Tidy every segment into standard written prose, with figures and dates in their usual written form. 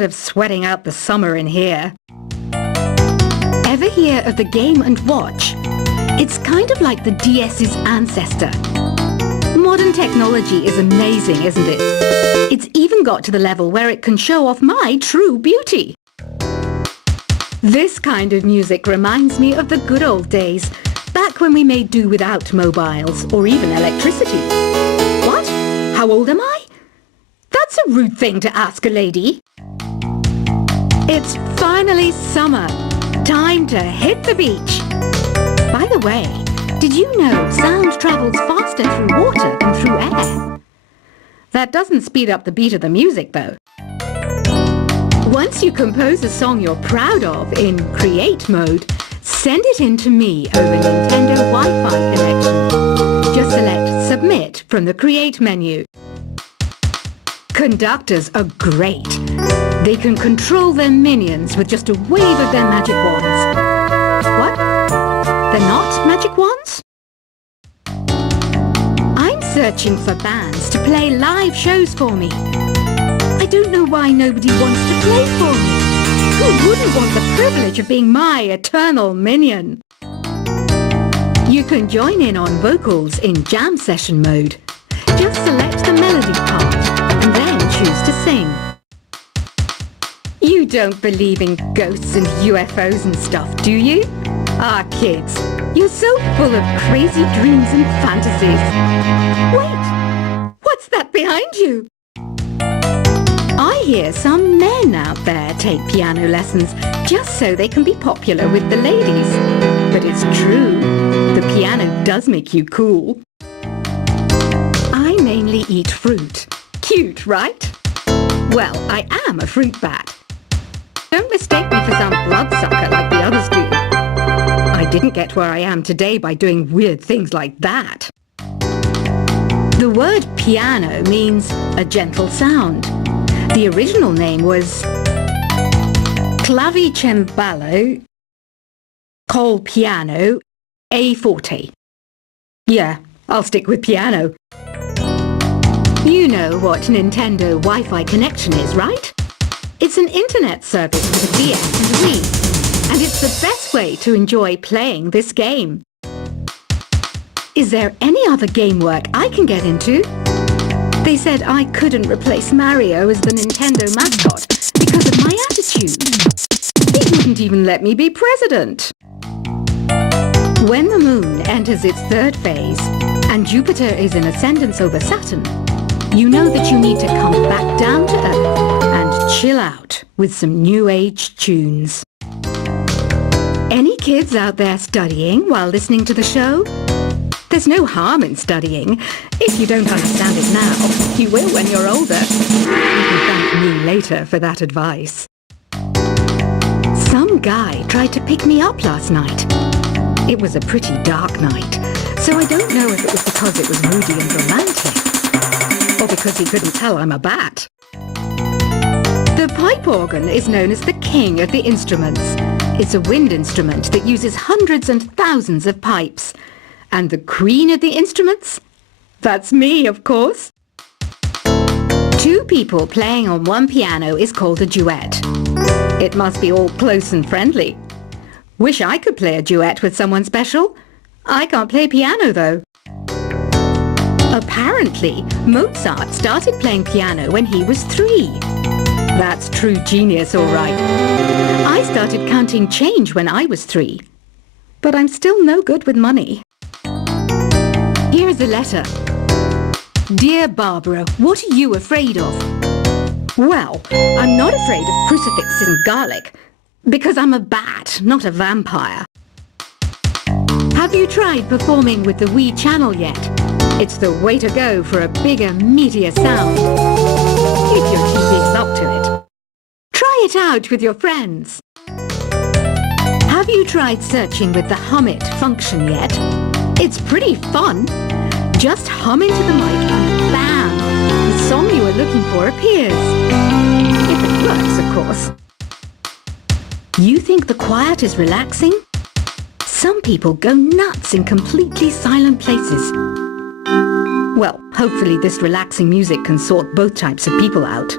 of sweating out the summer in here. Ever hear of the Game & Watch? It's kind of like the DS's ancestor. Modern technology is amazing, isn't it? It's even got to the level where it can show off my true beauty. This kind of music reminds me of the good old days, back when we made do without mobiles or even electricity. What? How old am I? That's a rude thing to ask a lady. It's finally summer. Time to hit the beach. By the way, did you know sound travels faster through water than through air? That doesn't speed up the beat of the music, though. Once you compose a song you're proud of in create mode, send it in to me over Nintendo Wi-Fi connection. Just select Submit from the Create menu. Conductors are great. They can control their minions with just a wave of their magic wands. What? They're not magic wands? I'm searching for bands to play live shows for me. I don't know why nobody wants to play for me. Who wouldn't want the privilege of being my eternal minion? You can join in on vocals in jam session mode. Just select the melody part and then choose to sing. You don't believe in ghosts and UFOs and stuff, do you? Ah, kids, you're so full of crazy dreams and fantasies. Wait, what's that behind you? I hear some men out there take piano lessons just so they can be popular with the ladies. But it's true, the piano does make you cool. I mainly eat fruit. Cute, right? Well, I am a fruit bat. Don't mistake me for some bloodsucker like the others do. I didn't get where I am today by doing weird things like that. The word piano means a gentle sound. The original name was clavicembalo col piano a forte. Yeah, I'll stick with piano. You know what Nintendo Wi-Fi connection is, right? It's an internet service for the DS and Wii, and it's the best way to enjoy playing this game. Is there any other game work I can get into? They said I couldn't replace Mario as the Nintendo mascot because of my attitude. They wouldn't even let me be president. When the moon enters its third phase and Jupiter is in ascendance over Saturn, you know that you need to come back down to Earth and chill out with some new age tunes. Any kids out there studying while listening to the show? There's no harm in studying. If you don't understand it now, you will when you're older. You can thank me later for that advice. Some guy tried to pick me up last night. It was a pretty dark night, so I don't know if it was because it was moody and romantic, or because he couldn't tell I'm a bat. The pipe organ is known as the king of the instruments. It's a wind instrument that uses hundreds and thousands of pipes. And the queen of the instruments? That's me, of course. Two people playing on one piano is called a duet. It must be all close and friendly. Wish I could play a duet with someone special. I can't play piano, though. Apparently, Mozart started playing piano when he was 3. That's true genius, all right. I started counting change when I was 3. But I'm still no good with money. Here's a letter. Dear Barbara, what are you afraid of? Well, I'm not afraid of crucifixes and garlic, because I'm a bat, not a vampire. Have you tried performing with the Wii channel yet? It's the way to go for a bigger, meatier sound. If your TV is up to it. Try it out with your friends. Have you tried searching with the Hum It function yet? It's pretty fun. Just hum into the mic and bam! The song you are looking for appears. If it works, of course. You think the quiet is relaxing? Some people go nuts in completely silent places. Well, hopefully this relaxing music can sort both types of people out.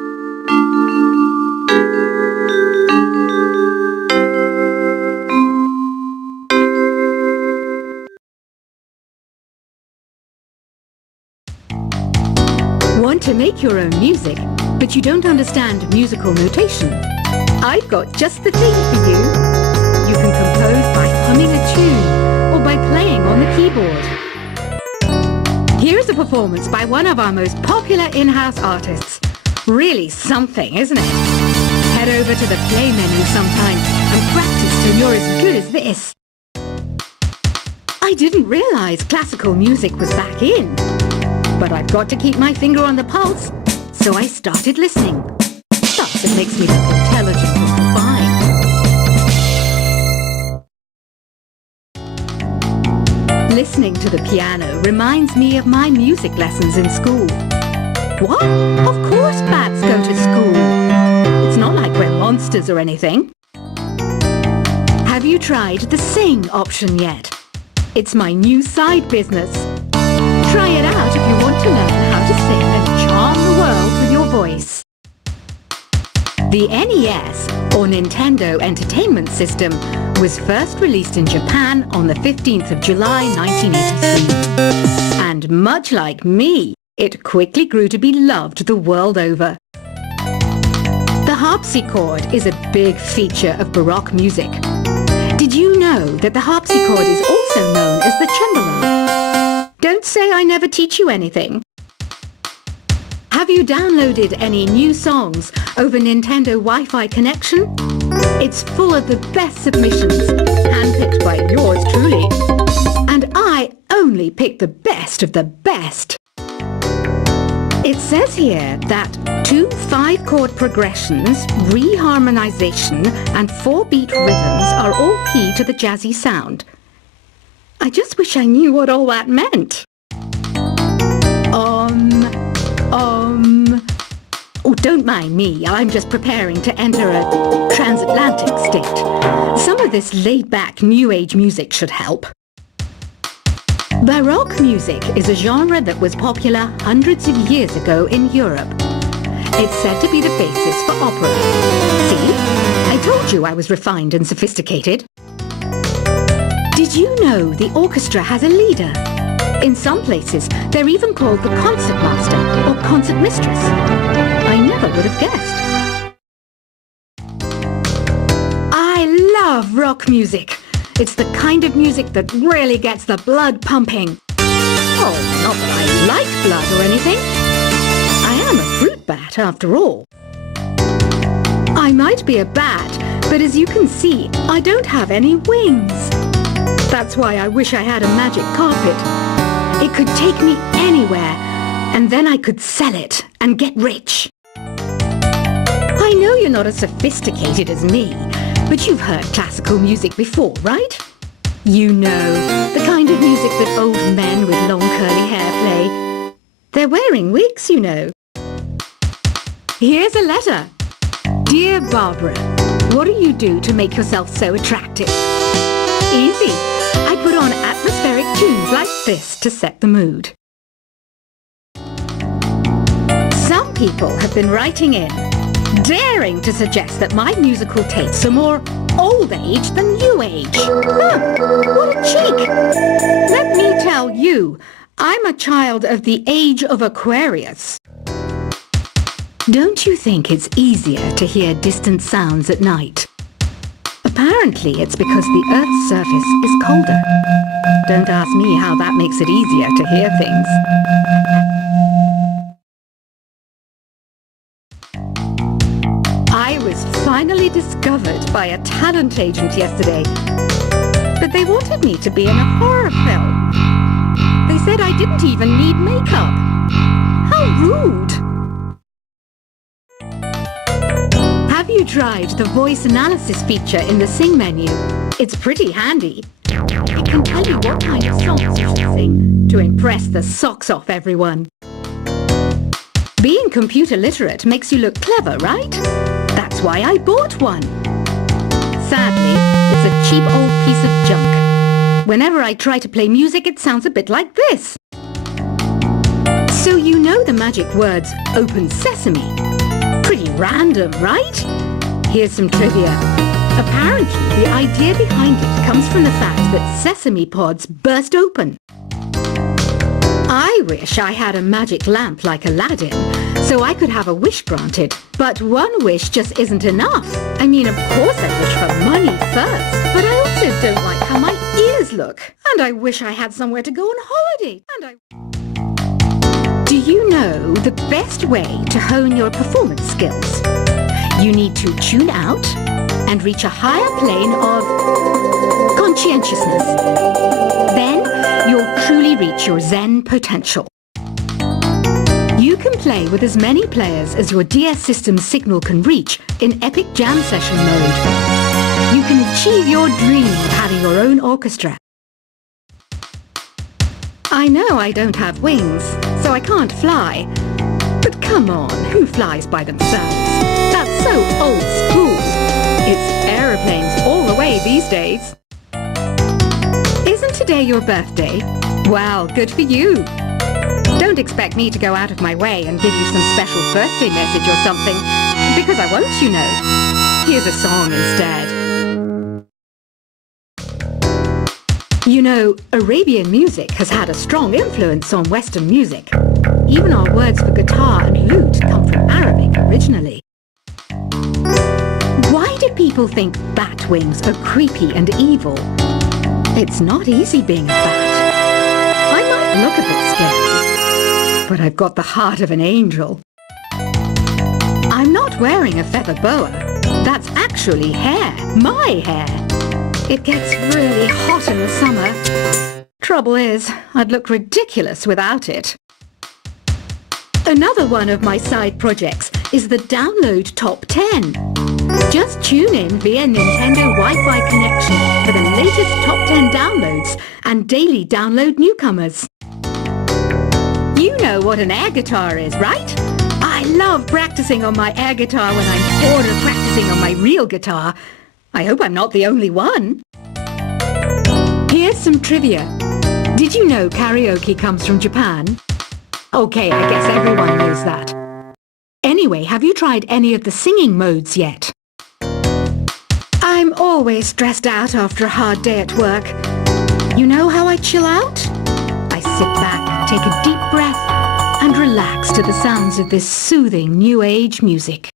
Want to make your own music, but you don't understand musical notation? I've got just the thing for you. You can compose by humming a tune or by playing on the keyboard. Here's a performance by one of our most popular in-house artists. Really something, isn't it? Head over to the play menu sometime and practice till you're as good as this. I didn't realize classical music was back in. But I've got to keep my finger on the pulse, so I started listening. Thus, it makes me look intelligent and fine. Listening to the piano reminds me of my music lessons in school. What? Of course bats go to school. It's not like we're monsters or anything. Have you tried the sing option yet? It's my new side business. Try it out if you want to learn how to sing and charm the world with your voice. The NES, or Nintendo Entertainment System, was first released in Japan on the 15th of July 1983. And much like me, it quickly grew to be loved the world over. The harpsichord is a big feature of Baroque music. Did you know that the harpsichord is also known as the tremolo? Don't say I never teach you anything. Have you downloaded any new songs over Nintendo Wi-Fi connection? It's full of the best submissions, handpicked by yours truly. And I only pick the best of the best. It says here that 2 5-chord progressions, reharmonization, and 4-beat rhythms are all key to the jazzy sound. I just wish I knew what all that meant. Oh, don't mind me. I'm just preparing to enter a transatlantic state. Some of this laid-back New Age music should help. Baroque music is a genre that was popular hundreds of years ago in Europe. It's said to be the basis for opera. See? I told you I was refined and sophisticated. Did you know the orchestra has a leader? In some places, they're even called the concertmaster or concertmistress. I never would have guessed. I love rock music. It's the kind of music that really gets the blood pumping. Oh, not that I like blood or anything. I am a fruit bat, after all. I might be a bat, but as you can see, I don't have any wings. That's why I wish I had a magic carpet. It could take me anywhere, and then I could sell it and get rich. I know you're not as sophisticated as me, but you've heard classical music before, right? You know, the kind of music that old men with long curly hair play. They're wearing wigs, you know. Here's a letter. Dear Barbara, what do you do to make yourself so attractive? Easy. I put on atmospheric tunes like this to set the mood. Some people have been writing in, daring to suggest that my musical tastes are more old age than new age. Huh, what a cheek! Let me tell you, I'm a child of the age of Aquarius. Don't you think it's easier to hear distant sounds at night? Apparently it's because the Earth's surface is colder. Don't ask me how that makes it easier to hear things. I was finally discovered by a talent agent yesterday. But they wanted me to be in a horror film. They said I didn't even need makeup. How rude! Have you tried the voice analysis feature in the Sing menu? It's pretty handy. It can tell you what kind of songs you should sing to impress the socks off everyone. Being computer literate makes you look clever, right? That's why I bought one. Sadly, it's a cheap old piece of junk. Whenever I try to play music, it sounds a bit like this. So you know the magic words, open sesame. Pretty random, right? Here's some trivia. Apparently, the idea behind it comes from the fact that sesame pods burst open. I wish I had a magic lamp like Aladdin, so I could have a wish granted. But one wish just isn't enough. I mean, of course I wish for money first, but I also don't like how my ears look. And I wish I had somewhere to go on holiday. Do you know the best way to hone your performance skills? You need to tune out and reach a higher plane of conscientiousness. Then you'll truly reach your Zen potential. You can play with as many players as your DS system's signal can reach in epic jam session mode. You can achieve your dream of having your own orchestra. I know I don't have wings, so I can't fly. But come on, who flies by themselves? That's so old school. It's aeroplanes all the way these days. Isn't today your birthday? Well, good for you. Don't expect me to go out of my way and give you some special birthday message or something, because I won't, you know. Here's a song instead. You know, Arabian music has had a strong influence on Western music. Even our words for guitar and lute come from Arabic originally. Why do people think bat wings are creepy and evil? It's not easy being a bat. I might look a bit scary, but I've got the heart of an angel. I'm not wearing a feather boa. That's actually hair, my hair. It gets really hot in the summer. Trouble is, I'd look ridiculous without it. Another one of my side projects is the Download Top 10. Just tune in via Nintendo Wi-Fi connection for the latest Top 10 downloads and daily download newcomers. You know what an air guitar is, right? I love practicing on my air guitar when I'm bored of practicing on my real guitar. I hope I'm not the only one. Here's some trivia. Did you know karaoke comes from Japan? Okay, I guess everyone knows that. Anyway, have you tried any of the singing modes yet? I'm always stressed out after a hard day at work. You know how I chill out? I sit back, take a deep breath, and relax to the sounds of this soothing new age music.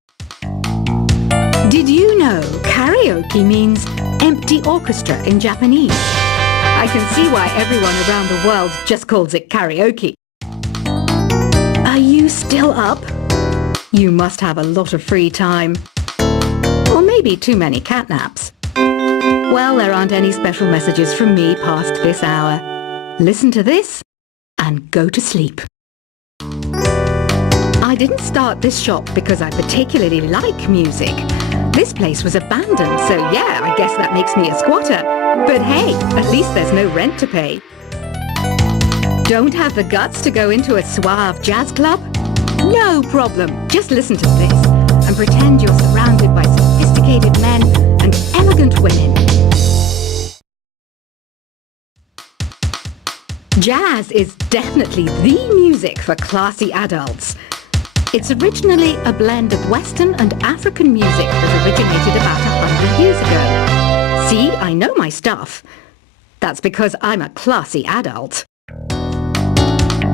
Did you know karaoke means empty orchestra in Japanese? I can see why everyone around the world just calls it karaoke. Are you still up? You must have a lot of free time. Or maybe too many catnaps. Well, there aren't any special messages from me past this hour. Listen to this and go to sleep. I didn't start this shop because I particularly like music. This place was abandoned, so yeah, I guess that makes me a squatter. But hey, at least there's no rent to pay. Don't have the guts to go into a suave jazz club? No problem. Just listen to this and pretend you're surrounded by sophisticated men and elegant women. Jazz is definitely the music for classy adults. It's originally a blend of Western and African music that originated about 100 years ago. See, I know my stuff. That's because I'm a classy adult.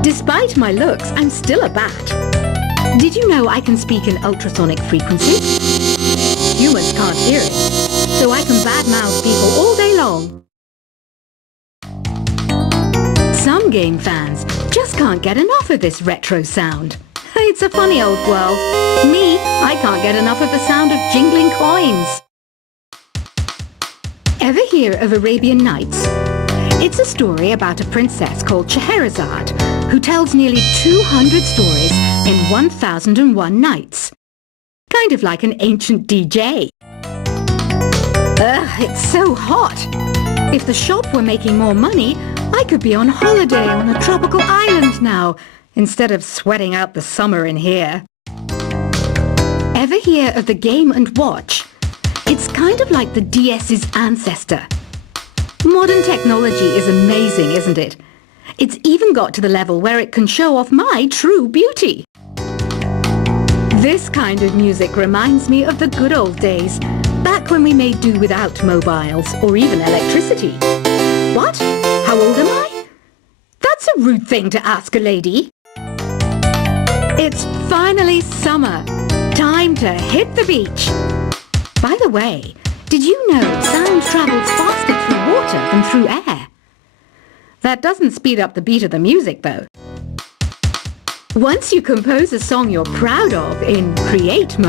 Despite my looks, I'm still a bat. Did you know I can speak in ultrasonic frequencies? Humans can't hear it, so I can badmouth people all day long. Some game fans just can't get enough of this retro sound. It's a funny old world. Me, I can't get enough of the sound of jingling coins. Ever hear of Arabian Nights? It's a story about a princess called Scheherazade who tells nearly 200 stories in 1001 nights. Kind of like an ancient DJ. Ugh, it's so hot. If the shop were making more money, I could be on holiday on a tropical island now, instead of sweating out the summer in here. Ever hear of the Game & Watch? It's kind of like the DS's ancestor. Modern technology is amazing, isn't it? It's even got to the level where it can show off my true beauty. This kind of music reminds me of the good old days, back when we made do without mobiles or even electricity. What? How old am I? That's a rude thing to ask a lady. It's finally summer. Time to hit the beach. By the way, did you know sound travels faster through water than through air? That doesn't speed up the beat of the music, though. Once you compose a song you're proud of in create mode,